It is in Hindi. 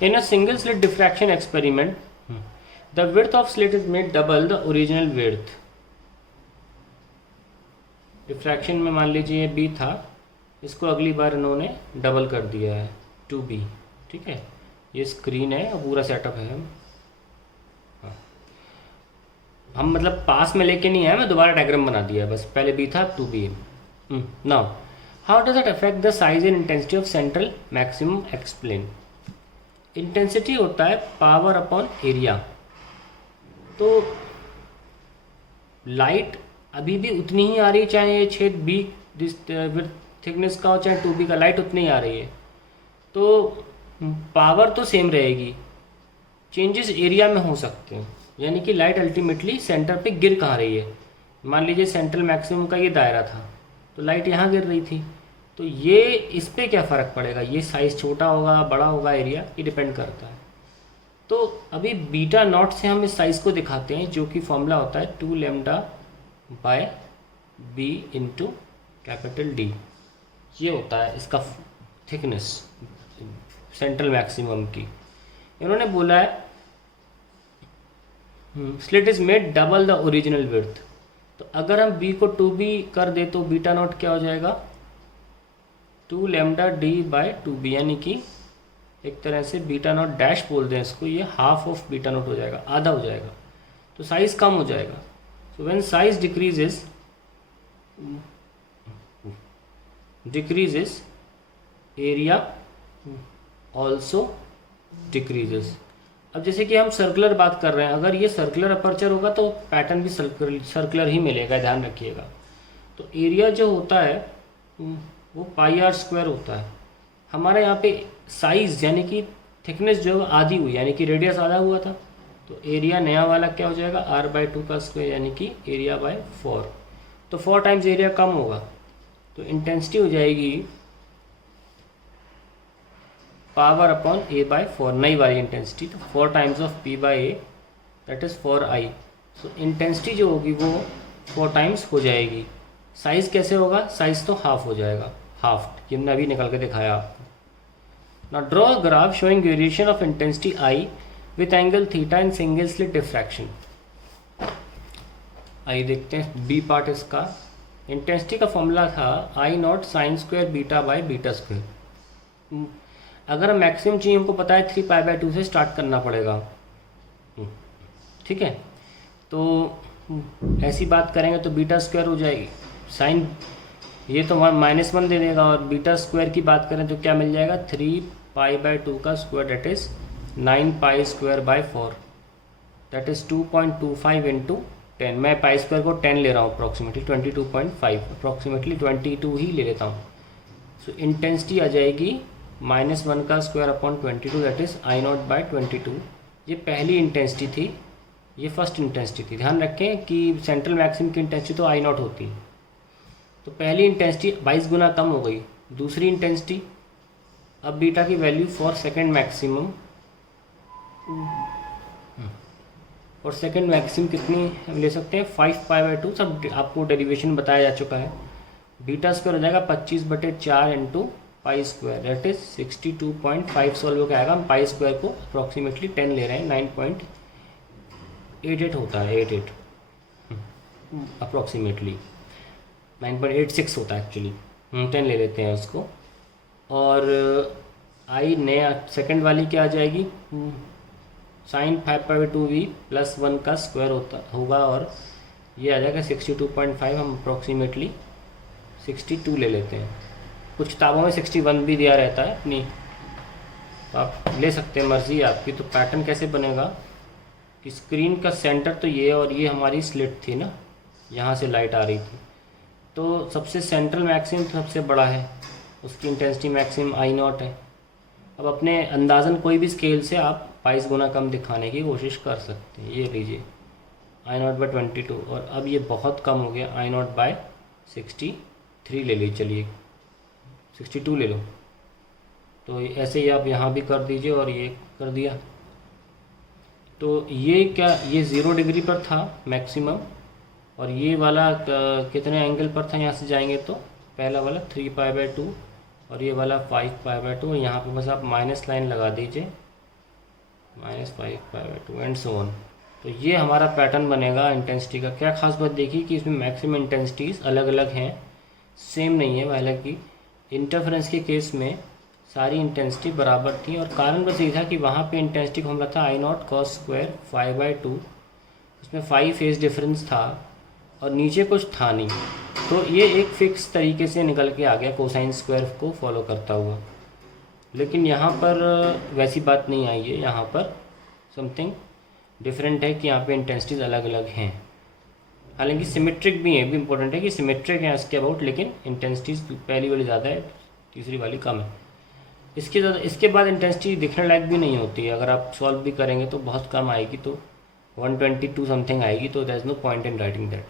In a single slit diffraction experiment, the width of slit is made double the original width. Diffraction में मान लीजिए b था, इसको अगली बार इन्होंने डबल कर दिया है 2b। ठीक है, ये स्क्रीन है और पूरा सेटअप है। हम मतलब पास में लेके नहीं आए, मैं दोबारा डायग्राम बना दिया है बस। पहले b था 2b। Now how does it affect the size and intensity of central maximum? Explain. Intensity होता है पावर अपॉन एरिया। तो लाइट अभी भी उतनी ही आ रही है, चाहे ये छेद बी विथ थिकनेस का हो चाहे 2b का, लाइट उतनी ही आ रही है। तो पावर तो सेम रहेगी, चेंजेस एरिया में हो सकते हैं। यानी कि लाइट अल्टीमेटली सेंटर पे गिर कहाँ रही है। मान लीजिए सेंट्रल मैक्सिमम का ये दायरा था, तो लाइट यहाँ गिर रही थी, तो ये इस पर क्या फ़र्क पड़ेगा? ये साइज़ छोटा होगा बड़ा होगा, एरिया ये डिपेंड करता है। तो अभी बीटा नॉट से हम इस साइज़ को दिखाते हैं, जो कि फॉर्मूला होता है 2 lambda by B into capital D. ये होता है इसका थिकनेस सेंट्रल मैक्सिमम की। इन्होंने बोला है slit is made double the original width. तो अगर हम b को 2b कर दे तो बीटा नॉट क्या हो जाएगा? 2 लैम्डा डी बाय 2b, यानी कि एक तरह से बीटा नॉट डैश बोल दें इसको, ये हाफ ऑफ बीटा नॉट हो जाएगा, आधा हो जाएगा। तो साइज कम हो जाएगा। So when size decreases area also decreases. अब जैसे कि हम सर्कुलर बात कर रहे हैं, अगर ये सर्कुलर अपर्चर होगा तो पैटर्न भी सर्कुलर ही मिलेगा, ध्यान रखिएगा। तो एरिया जो होता है वो पाई आर स्क्वायर होता है। हमारे यहाँ पे साइज़ यानी कि थिकनेस जो आधी हुई, यानी कि रेडियस आधा हुआ था, तो एरिया नया वाला क्या हो जाएगा? r/2 का स्क्वायर, यानी कि एरिया बाय 4। तो 4 टाइम्स एरिया कम होगा, तो इंटेंसिटी हो जाएगी पावर अपॉन a/4, नई वाली इंटेंसिटी। तो 4 times of p/a that is 4i। So intensity जो होगी वो 4 टाइम्स हो जाएगी। साइज़ कैसे होगा? साइज़ तो हाफ हो जाएगा, हाफ। ये मैंने अभी निकल के दिखाया आपको। Now draw a graph showing variation of intensity i with angle theta in single slit diffraction. आइए देखते हैं बी पार्ट इसका। इंटेंसिटी का फॉर्मूला था I not sine square beta by beta square. अगर मैक्सिमम चाहिए हमको पता है 3π/2 से स्टार्ट करना पड़ेगा। ठीक है, तो ऐसी बात करेंगे तो बीटा स्क्वायर हो जाएगी, साइन ये तो -1 दे देगा, और बीटा स्क्वायर की बात करें तो क्या मिल जाएगा? 3π/2 का square that is 9π²/4 that is 2.25 into 10। मैं पाई स्क्वायर को 10 ले रहा हूँ, अप्रॉक्सीमेटली 22.5, अप्रॉक्सीमेटली 22 ही ले लेता हूँ। सो इंटेंसिटी आ जाएगी -1 का square upon 22 that is I0/22। ये पहली इंटेंसिटी थी, ये फर्स्ट इंटेंसिटी थी। ध्यान रखें कि सेंट्रल मैक्सिमम की इंटेंसिटी तो I0 होती है। तो पहली इंटेंसिटी 22 गुना कम हो गई। दूसरी इंटेंसिटी, अब बीटा की वैल्यू फॉर सेकंड मैक्सिमम, और सेकंड मैक्सिमम कितनी हम ले सकते हैं? 5π/2। सब आपको डेरिवेशन बताया जा चुका है। बीटा स्क्वायर हो जाएगा 25/4 into pi square that is 62.5 solve होकर आएगा। हम पाई स्क्वायर को अप्रॉक्सीमेटली 10 ले रहे हैं, 9.88 होता है, 88 अप्रॉक्सीमेटली 9.86 होता है एक्चुअली। 10 ले लेते हैं उसको। और आई नया सेकंड वाली क्या आ जाएगी? साइन 5/2v प्लस 1 का स्क्वायर होगा, और ये आ जाएगा 62.5। हम अप्रॉक्सीमेटली 62 ले लेते हैं। कुछ किताबों में 61 भी दिया रहता है अपनी, तो आप ले सकते हैं, मर्जी है आपकी। तो पैटर्न कैसे बनेगा कि स्क्रीन का सेंटर तो ये, और ये हमारी स्लिट थी ना, यहाँ से लाइट आ रही थी, तो सबसे सेंट्रल मैक्सिमम सबसे बड़ा है, उसकी इंटेंसिटी मैक्सिमम I0 है। अब अपने अंदाज़न कोई भी स्केल से आप 22 गुना कम दिखाने की कोशिश कर सकते हैं। ये लीजिए I0/22, और अब ये बहुत कम हो गया, I0/63 ले लीजिए, चलिए 62 ले लो। तो ऐसे ही आप यहाँ भी कर दीजिए, और ये कर दिया। तो ये क्या, ये 0 डिग्री पर था मैक्सिमम, और ये वाला कितने एंगल पर था? यहाँ से जाएंगे तो पहला वाला 3π/2 और ये वाला 5π/2, यहाँ पे बस आप माइनस लाइन लगा दीजिए, -5π/2 एंड सो ऑन। तो ये हमारा पैटर्न बनेगा इंटेंसिटी का। क्या खास बात देखिए कि इसमें मैक्सिमम इंटेंसिटीज़ अलग अलग हैं, सेम नहीं है। हालांकि इंटरफेरेंस के केस में सारी इंटेंसिटी बराबर थी, और कारण बस ये था कि वहाँ पे इंटेंसिटी फॉर्मूला था I0 cos स्क्वायर 5/2, उसमें 5 फेज डिफरेंस था और नीचे कुछ था नहीं, तो ये एक फिक्स तरीके से निकल के आ गया कोसाइन स्क्वायर को फॉलो करता हुआ। लेकिन यहाँ पर वैसी बात नहीं आई है, यहाँ पर समथिंग डिफरेंट है कि यहाँ पे इंटेंसिटीज़ अलग अलग हैं। हालांकि सिमेट्रिक भी है, भी इम्पोर्टेंट है कि सिमेट्रिक है इसके अबाउट, लेकिन इंटेंसिटीज़ पहली वाली ज़्यादा है, तीसरी वाली कम है। इसके बाद इंटेंसिटी दिखने लायक भी नहीं होती है। अगर आप सॉल्व भी करेंगे तो बहुत कम आएगी, तो 122 समथिंग आएगी, तो there is no point in writing that.